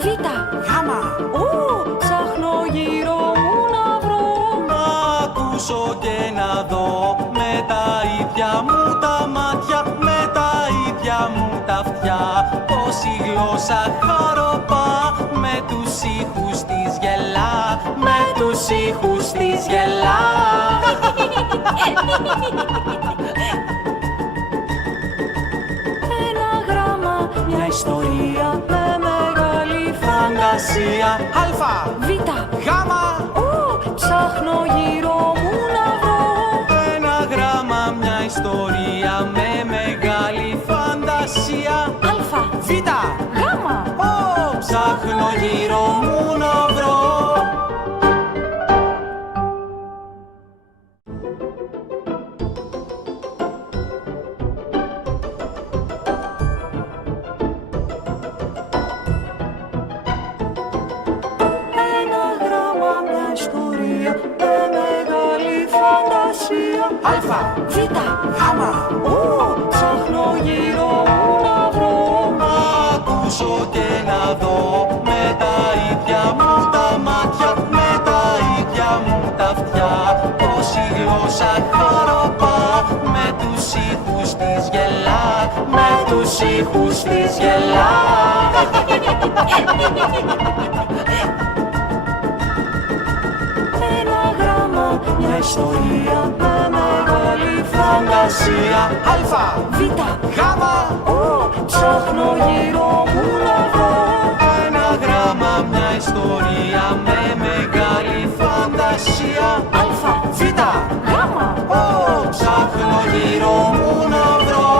Β, Γ, ψάχνω γύρω μου να βρω. να ακούσω και να δω με τα ίδια μου τα μάτια, με τα ίδια μου τα αυτιά, πως η γλώσσα χαροπά με τους ήχους της γελά, με τους ήχους της γελά. Ένα γράμμα, μια ιστορία με μεγάλη φαντασία. Α, Β, Γ, ψάχνω γύρω μου να βρω. ένα γράμμα, μια ιστορία με μεγάλη φαντασία. Α, Β, Γ, ψάχνω γύρω μου να βρω. ένα γράμμα, μια ιστορία με μεγάλη φαντασία. Α, Β, Γ, ψάχνω γύρω μου να βρω. να ακούσω και να δω με τα ίδια μου τα μάτια, με τα ίδια μου τα αυτιά, πως η γλώσσα χαροπά με τους ήχους της γελά, με τους ήχους της γελά. Ένα γράμμα, μια ιστορία με μεγάλη φαντασία. Α, Β, Γ, ψάχνω γύρω μου να βρω. ένα γράμμα, μια ιστορία με μεγάλη φαντασία. Α, Β, Γ, ψάχνω γύρω μου να βρω.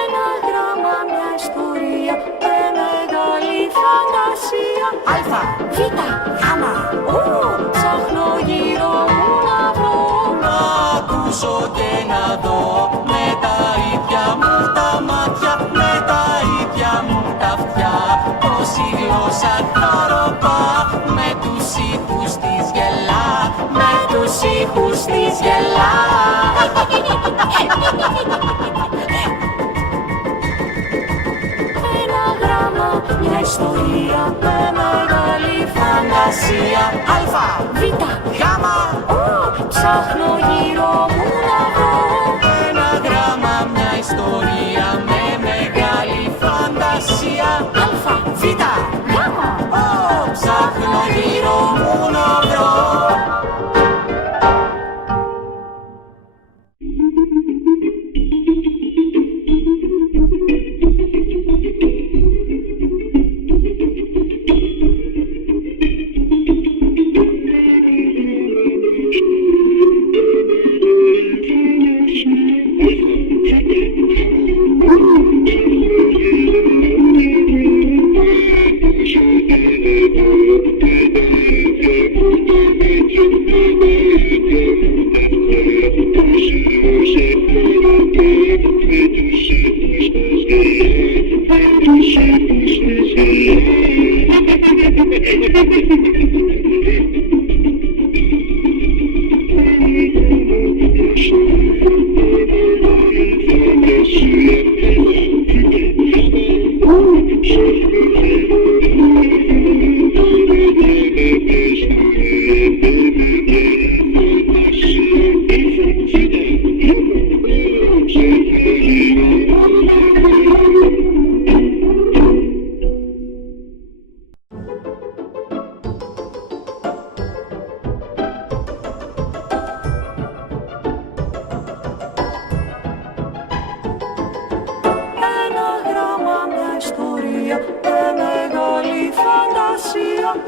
ένα γράμμα, μια ιστορία με μεγάλη φαντασία. Α, Β, Γ, ψάχνω γύρω μου να βρω. να ακούσω και να δω με τα ίδια μου τα μάτια, με τα ίδια μου τα αυτιά, πως η γλώσσα χαροπά με τους ήχους της γελά, με τους ήχους της γελά. Ένα γράμμα, μια ιστορία με μεγάλη φαντασία. Α, Β, Γ, ψάχνω γύρω μου να βρω. ένα γράμμα, μια ιστορία με μεγάλη φαντασία. Α, Β, Γ, ψάχνω γύρω μου να βρω.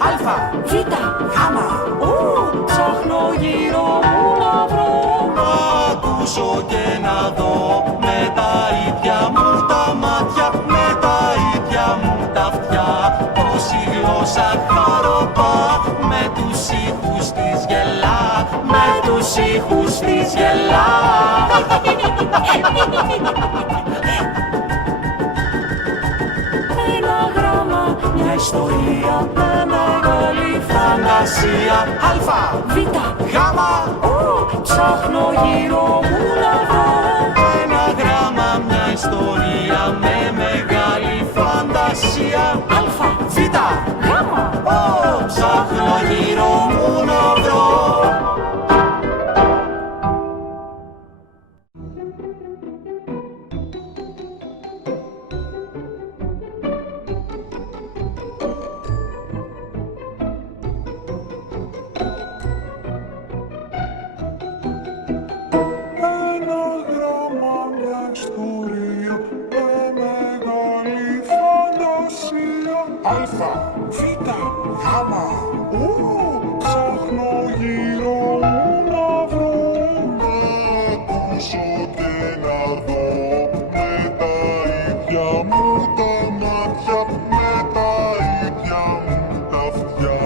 Α, Β, Γ, ψάχνω γύρω μου να βρω. να ακούσω και να δω με τα ίδια μου τα μάτια, με τα ίδια μου τα αυτιά, πως η γλώσσα χαροπά με τους ήχους της γελά, με τους ήχους της γελά. Ένα γράμμα, μια ιστορία με μεγάλη φαντασία. Αλφα, Β, γάμα, ψάχνω γύρω μου να βρω ένα γράμμα, μια ιστορία με μεγάλη φαντασία. Αλφα, Β, γάμα, ψάχνω γύρω μου να βρω. Ένα γράμμα, μια ιστορία με μεγάλη φαντασία. Αλφα, Β, γάμα, ψάχνω γύρω μου να βρω. Να ακούσω και να δω με τα ίδια μου τα μάτια, με τα ίδια μου τα αυτιά.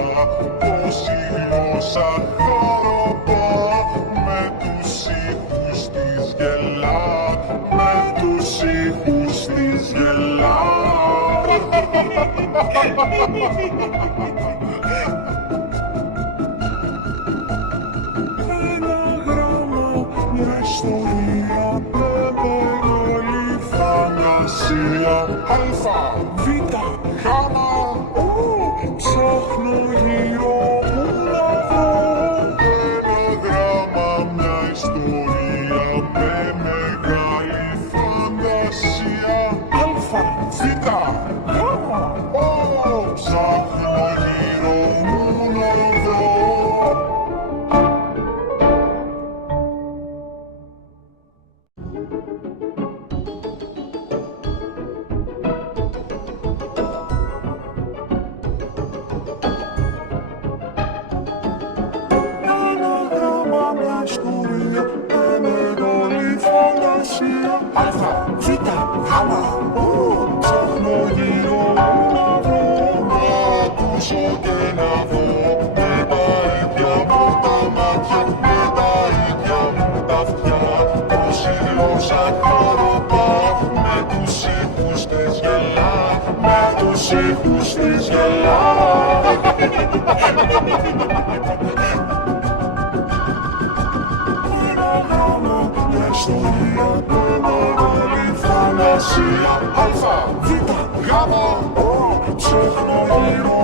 Πως η γλώσσα χαροπά, με τους ήχους της γελά, με τους ήχους της γελά. Ένα γράμμα, μια ιστορία με μεγάλη φαντασία. Αλφα, Β, γάμα, ψάχνω γύρω μου να βρω. Ένα γράμμα, μια ιστορία με μεγάλη φαντασία. Αλφα, Β, γάμα, ψάχνω γύρω μου να βρω. Ένα γράμμα, μια ιστορία με μεγάλη φαντασία. Αλφα, Β, γάμα, ψάχνω γύρω μου να βρω. Να ακούσω και να δω με τα ίδια μου τα μάτια, με τα ίδια μου τα αυτιά. Πως η γλώσσα χαροπά, με τους ήχους της γελά, με τους ήχους της γελά. Ένα γράμμα, μια ιστορία με μεγάλη φαντασία. Αλφα, Β, γάμα, ψάχνω γύρω